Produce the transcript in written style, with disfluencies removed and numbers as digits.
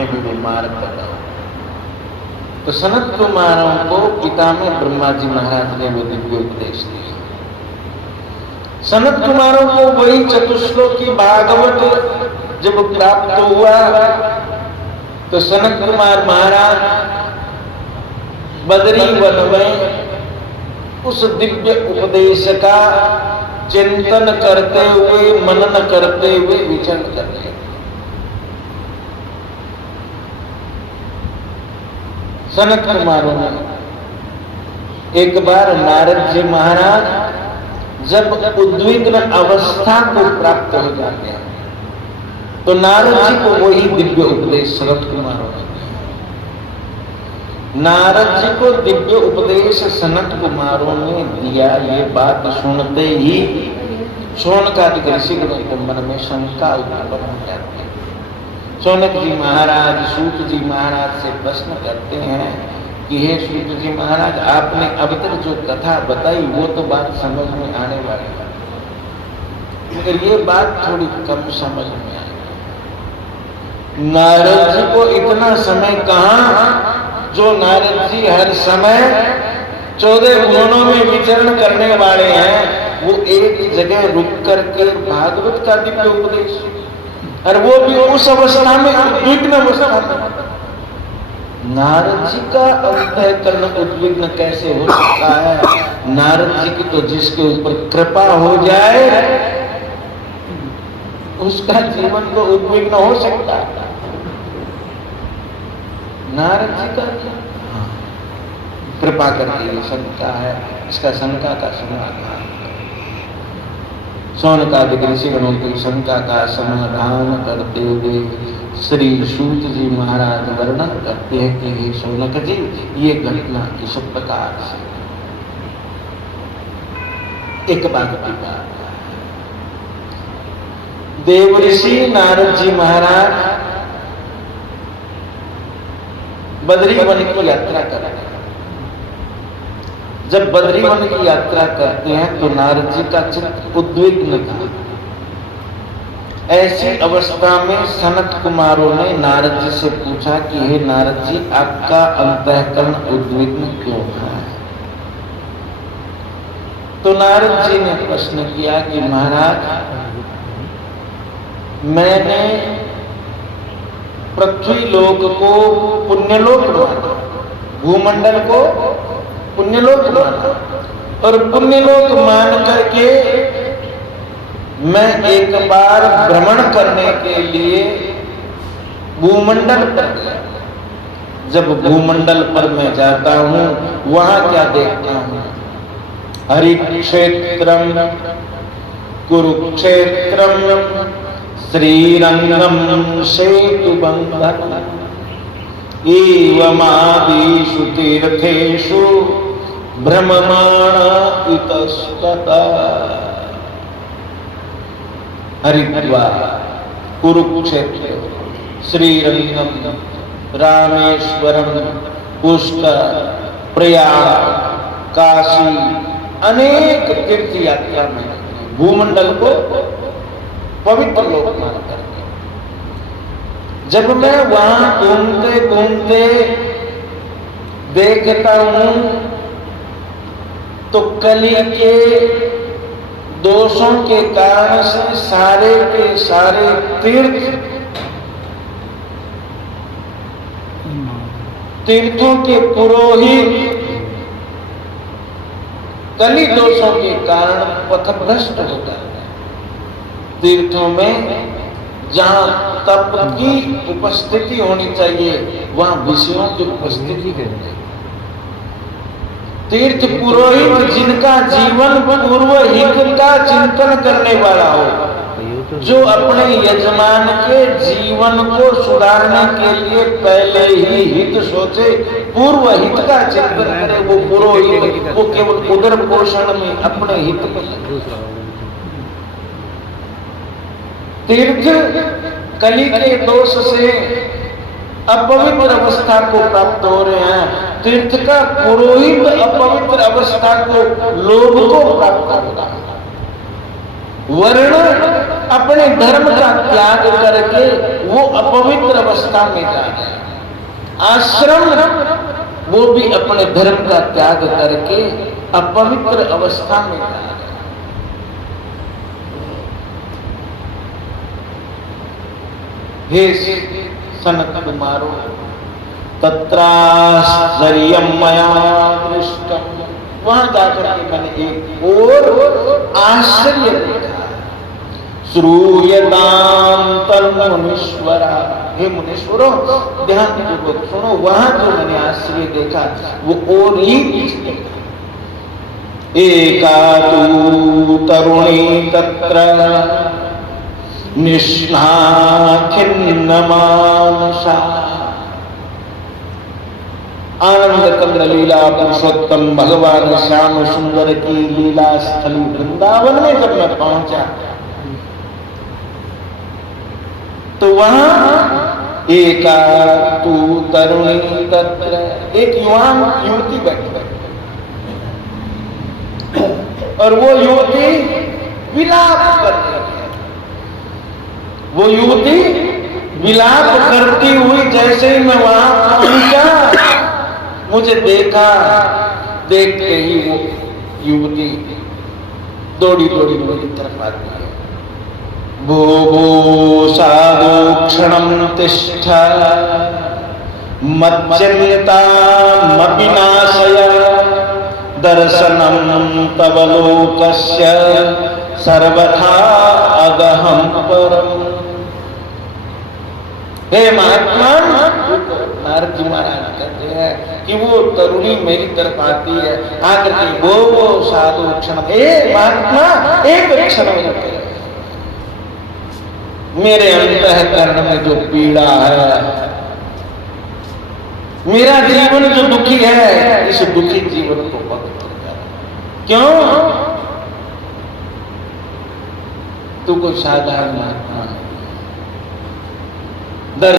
में भी वो मार्ग बताओ। तो सनत कुमारों को पिता में ब्रह्मा जी महाराज ने वो दिव्य उपदेश दिया। सनत कुमारों को वही चतुश्लोकी भागवत जब प्राप्त हुआ तो सनत कुमार महाराज बदरी वन में उस दिव्य उपदेश का चिंतन करते हुए, मनन करते हुए विचरण कर रहे। सनत कुमारों ने एक बार नारद जी महाराज जब उद्विग्न अवस्था को प्राप्त हो जाते हैं तो नारद जी को वही दिव्य उपदेश सनत कुमारों ने दिया। नारद जी को दिव्य उपदेश सनत कुमारों ने दिया। ये बात सुनते ही शौनकादिक ऋषिगणों के मन में शंका उत्पन्न हो जाती है। शौनक जी महाराज सूत जी महाराज से प्रश्न करते हैं कि हे सूत जी महाराज, आपने अब तक जो कथा बताई वो तो बात समझ में आने वाली है, मगर ये बात थोड़ी कम समझ में आई। नारद जी को इतना समय कहाँ, जो नारद जी हर समय 14 भुवनों में विचरण करने वाले हैं, वो एक जगह रुक करके भागवत का दिव्य उपदेश, और वो भी उस अवस्था में, उद्विग्न अवस्था में। नारद जी का अंतःकरण उद्विग्न कैसे हो सकता है? नारद जी की तो जिसके ऊपर कृपा हो जाए उसका जीवन तो उद्विग्न हो सकता है। नारद जी का कृपा करके शंका है, इसका शंका का समाधान। शौनकादिक ऋषिगणों की शंका का समाधान करते हुए श्री सूत जी महाराज वर्णन करते हैं कि हे शौनक जी, ये घटना इस प्रकार से। एक बात की बात, देव ऋषि नारद जी महाराज बद्री वन की यात्रा कर रहे हैं। जब बद्री वन की यात्रा करते हैं तो नारद जी का चित्त उद्विग्न था। ऐसी अवस्था में सनत कुमारों ने नारद जी से पूछा कि हे नारद जी, आपका अंतःकरण उद्विग्न क्यों है? तो नारद जी ने प्रश्न किया कि महाराज, मैंने पृथ्वी लोक को पुण्यलोक माना, भूमंडल को पुण्यलोक माना, और पुण्यलोक मान करके मैं एक बार भ्रमण करने के लिए भूमंडल पर गया। जब भूमंडल पर मैं जाता हूं, वहां क्या देखता हूं? हरिक्षेत्रम, कुरुक्षेत्रम, श्रीरंगम, सेतुबंधन, एवमादिषु तीर्थेषु भ्रममाण इतस्ततः। हरिद्वार, कुरुक्षेत्र, श्रीरंगम, रामेश्वरम, पुष्कर, प्रयाग, काशी, अनेक तीर्थ यात्रा में भूमंडल को पवित्र लोक मान करके जब मैं वहां घूमते घूमते देखता हूं तो कली के दोषों के कारण से सारे के सारे तीर्थों के पुरोहित कली दोषों के कारण पथभ्रष्ट होता है। तीर्थों में जहां तप की उपस्थिति होनी चाहिए, वहां विषयों की उपस्थिति रहती है। तीर्थ पुरोहित जिनका जीवन पूर्व हित का चिंतन करने वाला हो, जो अपने यजमान के जीवन को सुधारने के लिए पहले ही हित सोचे, पूर्व हित का चिंतन करे, वो पुरोहित, वो केवल उदर पोषण में अपने हित को। तीर्थ कली के दोष से अपवित्र अवस्था को प्राप्त हो रहे हैं। तीर्थ का पुरोहित अपवित्र अवस्था को, लोभ को प्राप्त होता है। वर्ण अपने धर्म का त्याग करके वो अपवित्र अवस्था में जा रहे हैं। आश्रम वो भी अपने धर्म का त्याग करके अपवित्र अवस्था में जा रहे हैं। हे सनत कुमारो तत्राश्चर्यं मया दृष्टम, वहां जाकर के मैंने एक और आश्चर्य देखा। श्रूयताम तन्मुनीश्वरा, हे मुनीश्वरों ध्यान पूर्वक सुनो, वहां जो मैंने आश्चर्य देखा वो और ही कुछ देखा। एका तु तरुणी तत्र निष्णा खिन्न मानसा, आनंद कंद लीला पुरुषोत्तम भगवान श्याम सुंदर की लीला स्थली वृंदावन में जब मैं पहुंचा तो वहां एका तु तरुणी तत्र, एक युवती बैठी और वो युवती विलाप कर रही है। वो युवती विलाप करती हुई जैसे ही मैं वहां पहुंचा, मुझे देखा, देखते ही वो युवती दौड़ी दौड़ी मेरी तरफ आती है। भो भो साधु क्षणं तिष्ठ मच्चिन्तामपि नाशय, दर्शनं तव लोकस्य सर्वथा अगहं परम्। हे महात्मा, नारद जी महाराज कहते हैं कि वो तरुणी मेरी तरफ आती है, आकर के वो साधु क्षण, हे महात्मा एक क्षण में मेरे अंतःकरण में जो पीड़ा है, मेरा जीवन जो दुखी है, इस दुखी जीवन को पकड़ कर। क्यों? तू कोई साधारण महात्मा है,